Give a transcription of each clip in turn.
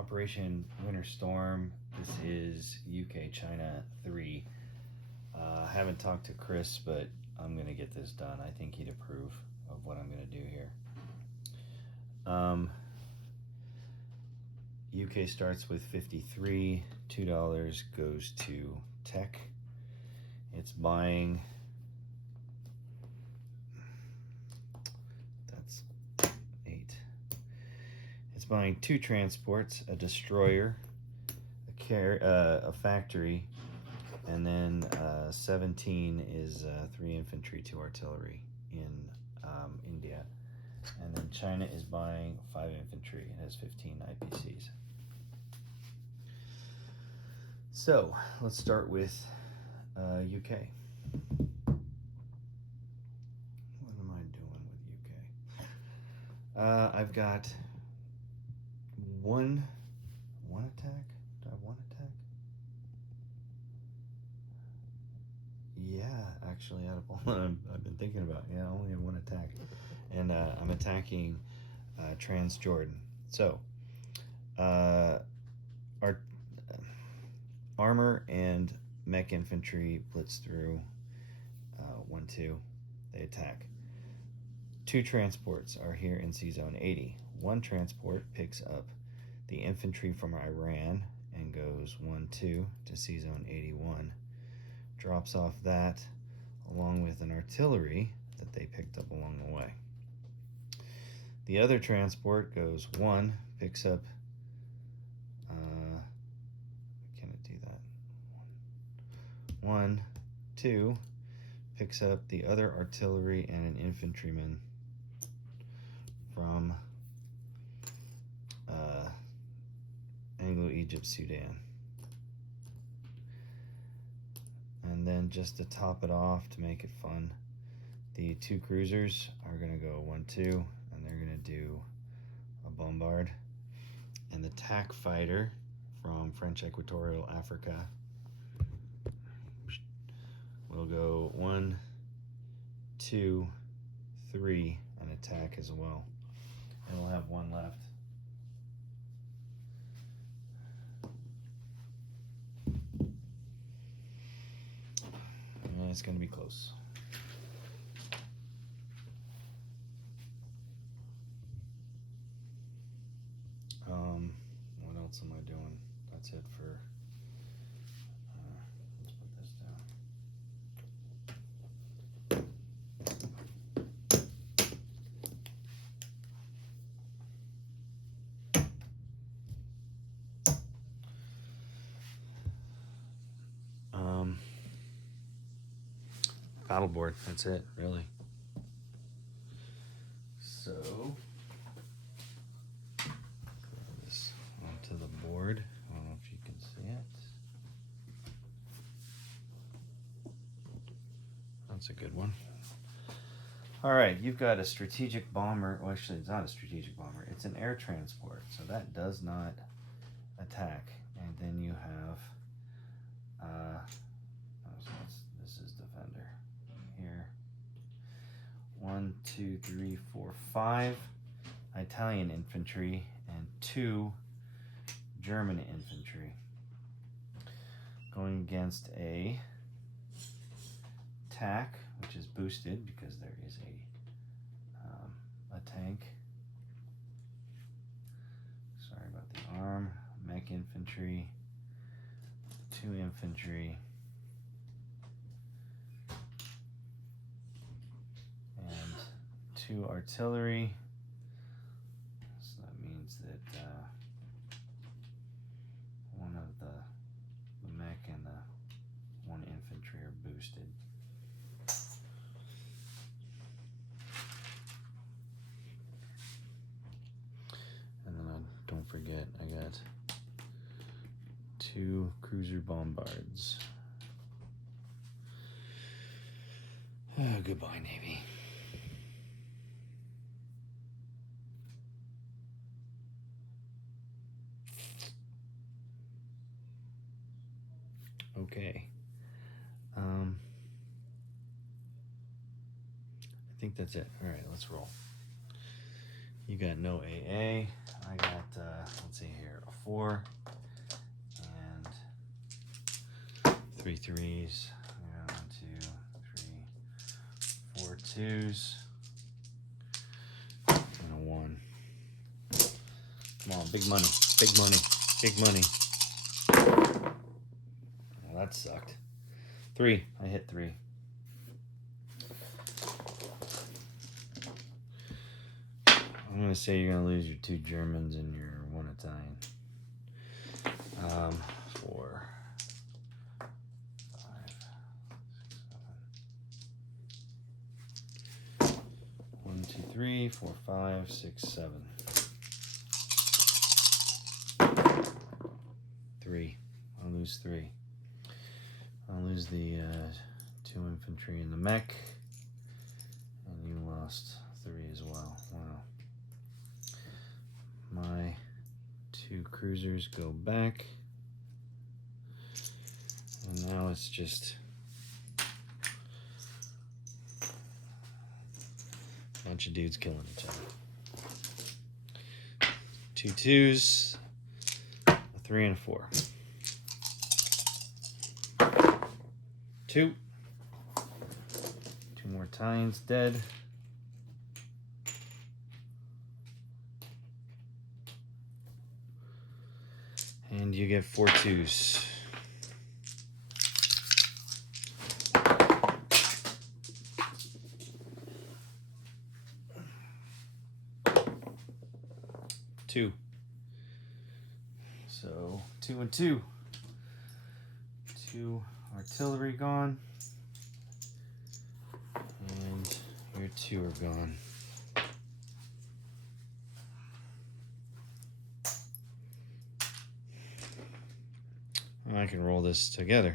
Operation Winter Storm. This is UK China 3. I haven't talked to Chris, but I'm going to get this done. I think he'd approve of what I'm going to do here. UK starts with 53. $2 goes to Tech. It's buying... That's 8. It's buying 2 transports, a destroyer, a factory, and then 17 is 3 infantry, 2 artillery in India. And then China is buying 5 infantry. It has 15 IPCs. So let's start with UK. What am I doing with UK? I've got one attack. Do I have one attack? Yeah, actually, out of all I've been thinking about, I only have one attack, and I'm attacking Transjordan. So, our armor and mech infantry blitz through 1-2. They attack. 2 transports are here in C Zone 80. 1 transport picks up the infantry from Iran and goes 1-2 to C Zone 81. Drops off that along with an artillery that they picked up along the way. The other transport goes 1, picks up, can it do that? 1, 2, picks up the other artillery and an infantryman from Anglo-Egypt, Sudan. And then just to top it off, to make it fun, the 2 cruisers are going to go 1-2, and they're going to do a bombard. And the TAC fighter from French Equatorial Africa will go 1, 2, 3, and attack as well. And we'll have 1 left. And it's going to be close. What else am I doing? That's it for... let's put this down. Battle board, that's it, really. So, throw this onto the board. I don't know if you can see it. That's a good one. All right, you've got a strategic bomber. Well, actually, it's not a strategic bomber. It's an air transport, so that does not attack. And then you have, this is Defender. Here, 1, 2, 3, 4, 5 Italian infantry and 2 German infantry going against a TAC, which is boosted because there is a tank. Sorry about the arm. Mech infantry, 2 infantry, and 2 artillery. So that means that one of the mech and the 1 infantry are boosted. And then don't forget, I got 2 cruiser bombards. Goodbye, Navy. Okay. I think that's it. All right, let's roll. You got no AA. I got, let's see here, a 4, and 3 3s. 1, 2, 3, 4 2s, and a 1. Come on, big money, big money, big money. Well, that sucked. 3. I hit 3. I'm going to say you're going to lose your 2 Germans and your 1 Italian. 4, 5, 6, 7. 1, 2, 3, 4, 5, 6, 7. 3. I'll lose 3. I'll lose the 2 infantry and the mech. And you lost 3 as well. Wow. My 2 cruisers go back. And now it's just a bunch of dudes killing each other. 2 2s, a 3 and a 4. 2. 2 more Italians dead. And you get 4 2s. Two. So 2 and 2. 2 artillery gone. And your 2 are gone. I can roll this together.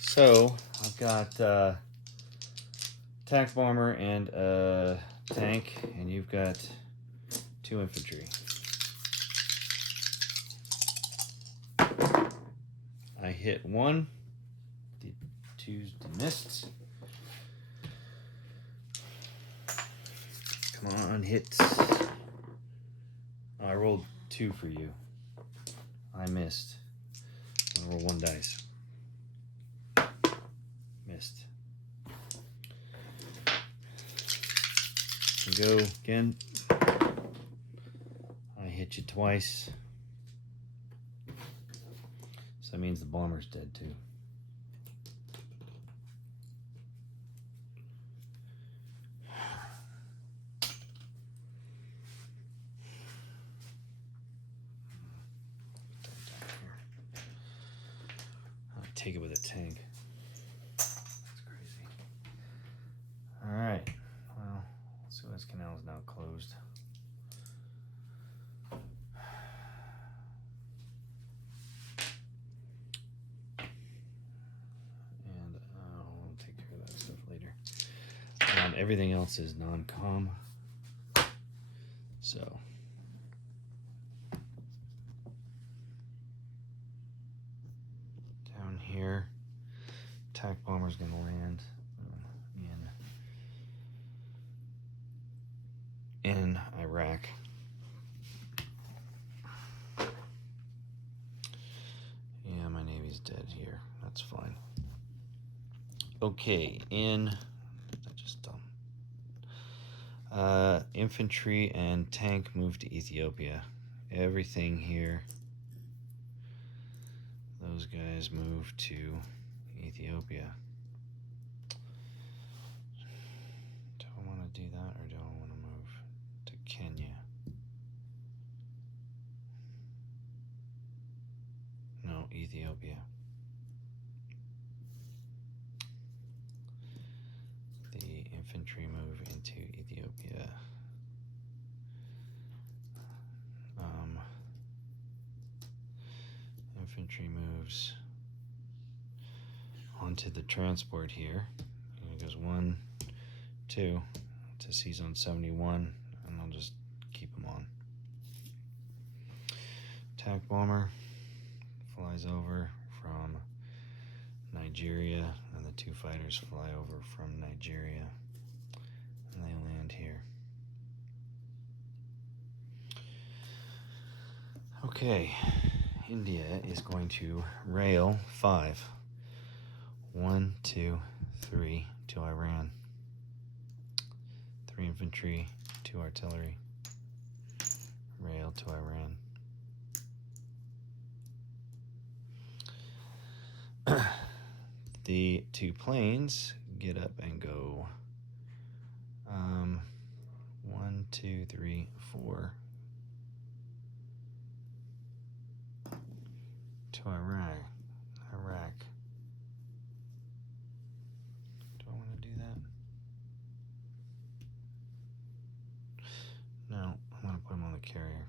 So I've got attack bomber and a tank, and you've got 2 infantry. I hit 1. The 2's missed. Come on, hit. I rolled 2 for you. I missed. I'll roll 1 dice. Missed. Go again. I hit you twice. So that means the bomber's dead too. I'll take it with a tank. That's crazy. Alright. Well, Suez Canal is now closed. And I'll take care of that stuff later. Everything else is non-com. So down here, attack bomber's gonna land in Iraq. Yeah, my Navy's dead here. That's fine. Okay, infantry and tank move to Ethiopia. Everything here, those guys move to Ethiopia. Do I want to do that, or do I want to move to Kenya? No, Ethiopia. The infantry move into Ethiopia. Infantry moves onto the transport here. And it goes 1, 2 to Sea Zone 71, and I'll just keep them on. Attack bomber flies over from Nigeria, and the 2 fighters fly over from Nigeria, and they land here. Okay, India is going to rail 5. 1, 2, 3 to Iran. 3 infantry, 2 artillery. Rail to Iran. The 2 planes get up and go 1, 2, 3, 4 to Iraq. Do I want to do that? No, I'm going to put them on the carrier.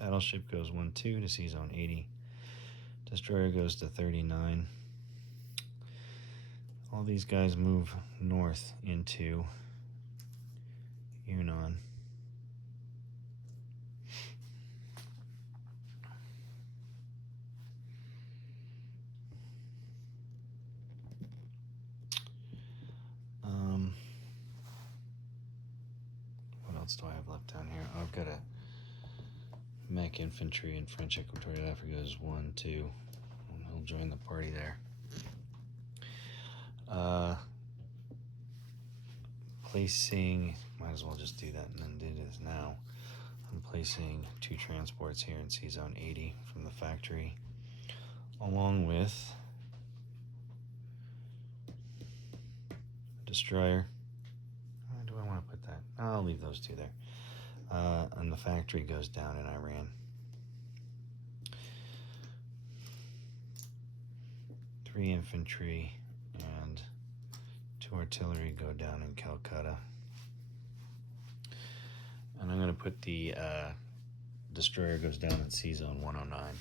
Battleship goes 1-2 to sea zone 80. Destroyer goes to 39. All these guys move north into Yunnan. What else do I have left down here? Oh, I've got a mech infantry in French Equatorial Africa is 1, 2. He'll join the party there. Placing, might as well just do that and then do this now. I'm placing 2 transports here in sea zone 80 from the factory, along with a destroyer. Where do I want to put that? I'll leave those 2 there. And the factory goes down in Iran. 3 infantry and 2 artillery go down in Calcutta. And I'm going to put the destroyer goes down at sea zone 109.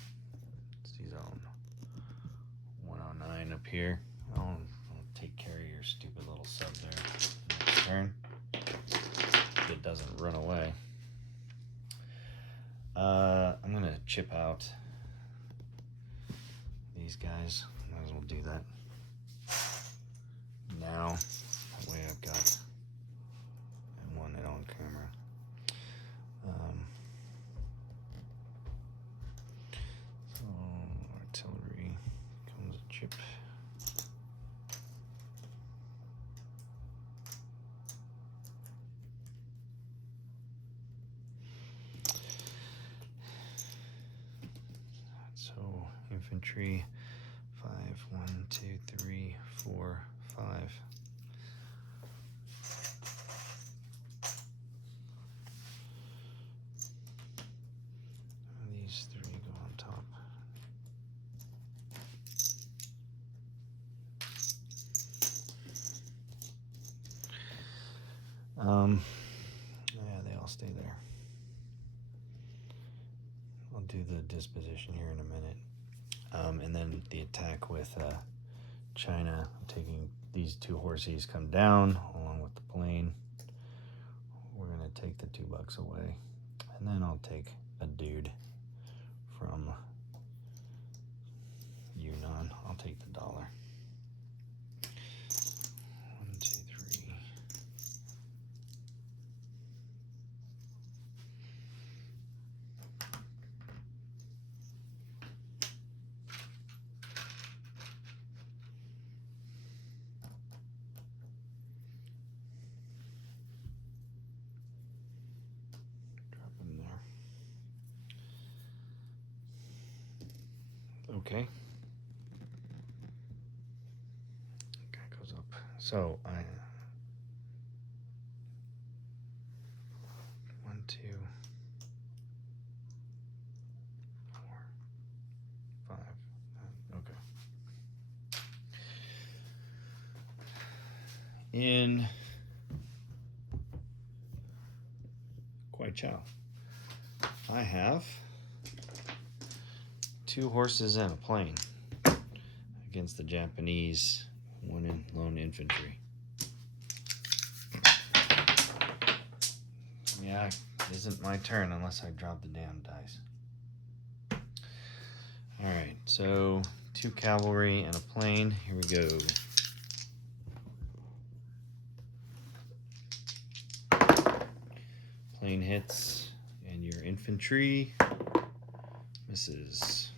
Sea zone 109 up here. I'll take care of your stupid little sub there. Next turn. If it doesn't run away. I'm going to chip out these guys. Might as well do that now. That way I've got I want it on camera. So artillery comes a chip. So infantry 5, 1, 2, 3, 4, 5. These 3 go on top. Yeah, they all stay there. I'll do the disposition here in a minute. And then the attack with China. I'm taking these 2 horses come down along with the plane. We're going to take the $2 away. And then I'll take a dude from Yunnan. I'll take the $1. 1, 2, 3. Drop in there. Okay. That goes up. So I 1, 2, 4, 5. Okay. In Kwai I have 2 horses and a plane against the Japanese 1 lone infantry. Yeah, it isn't my turn unless I drop the damn dice. Alright, so 2 cavalry and a plane. Here we go. plane hits, and your infantry misses.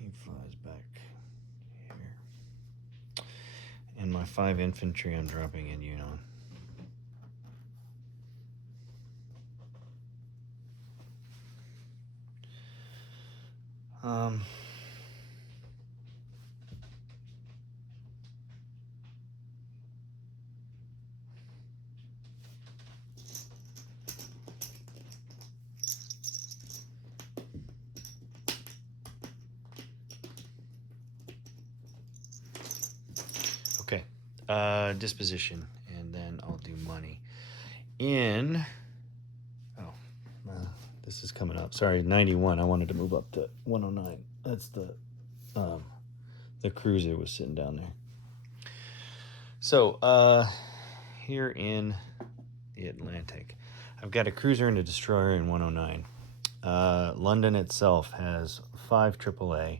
He flies back here. And my 5 infantry I'm dropping in Yunnan. Okay, disposition, and then I'll do money. This is coming up. Sorry, 91. I wanted to move up to 109. That's the cruiser was sitting down there. So, here in the Atlantic, I've got a cruiser and a destroyer in 109. London itself has 5 AAA,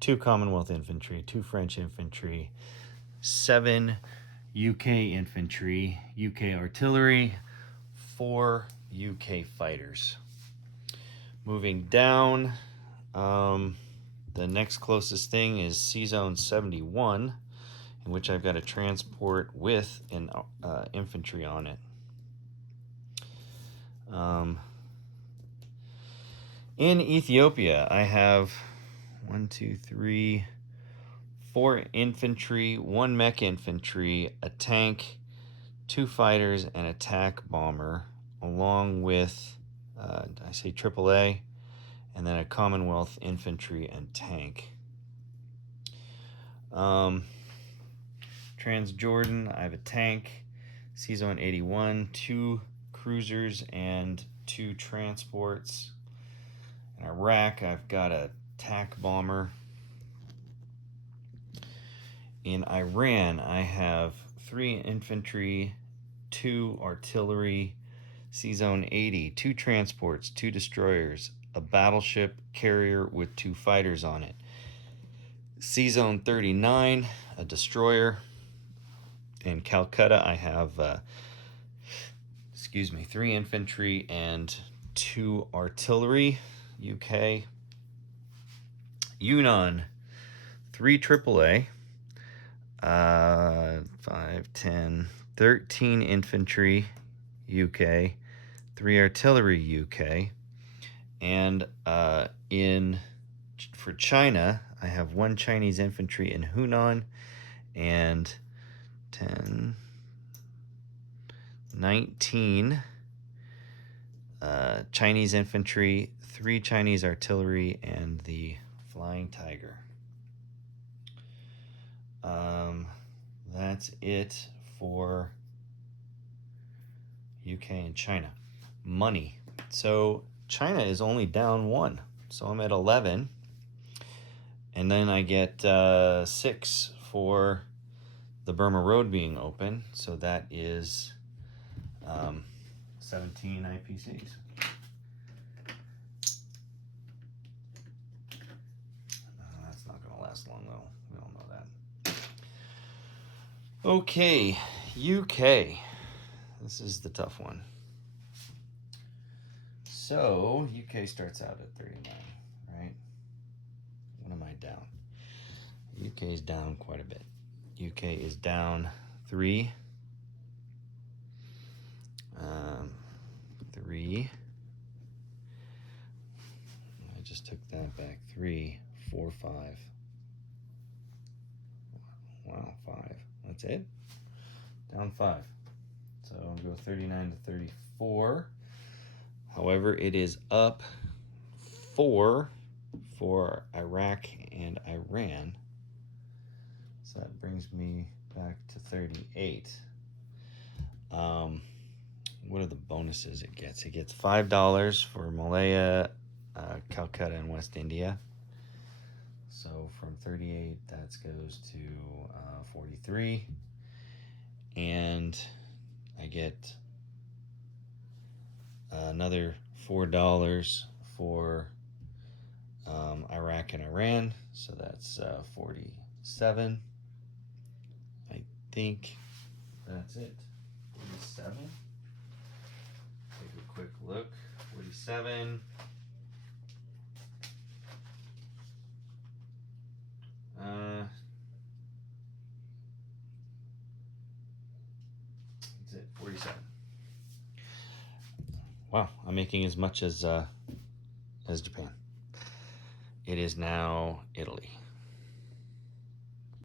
2 Commonwealth infantry, 2 French infantry, 7 UK infantry, UK artillery, 4 UK fighters. Moving down, the next closest thing is C-Zone 71, in which I've got a transport with an infantry on it. In Ethiopia, I have 4 infantry, 1 mech infantry, a tank, 2 fighters, and a TAC bomber, along with, I say AAA, and then a Commonwealth infantry and tank. Transjordan, I have a tank, C-Zone 81, 2 cruisers, and 2 transports. In Iraq, I've got a TAC bomber. In Iran, I have 3 infantry, 2 artillery, C-Zone 80, 2 transports, 2 destroyers, a battleship carrier with 2 fighters on it. C-Zone 39, a destroyer. In Calcutta, I have 3 infantry and 2 artillery, UK. Yunnan, 3 AAA, 5, 10, 13 infantry, UK, 3 artillery, UK. And for China, I have 1 Chinese infantry in Hunan, and 10, 19 Chinese infantry, 3 Chinese artillery, and the Flying Tiger. That's it for UK and China. Money. So China is only down 1. So I'm at 11. And then I get 6 for the Burma Road being open. So that is 17 IPCs. That's not going to last long, though. We all know that. Okay, UK. This is the tough one. So, UK starts out at 39, right? What am I down? UK is down quite a bit. UK is down 3. 3. I just took that back. 3, 4, 5. Wow, 5. That's it? Down 5. So I'll go 39 to 34. However, it is up 4 for Iraq and Iran. So that brings me back to 38. What are the bonuses it gets? It gets $5 for Malaya, Calcutta, and West India. So from 38, that goes to 43. And I get another $4 for Iraq and Iran, so that's 47. I think that's it. 47. Take a quick look. 47. That's it. 47. Wow, I'm making as much as Japan. It is now Italy.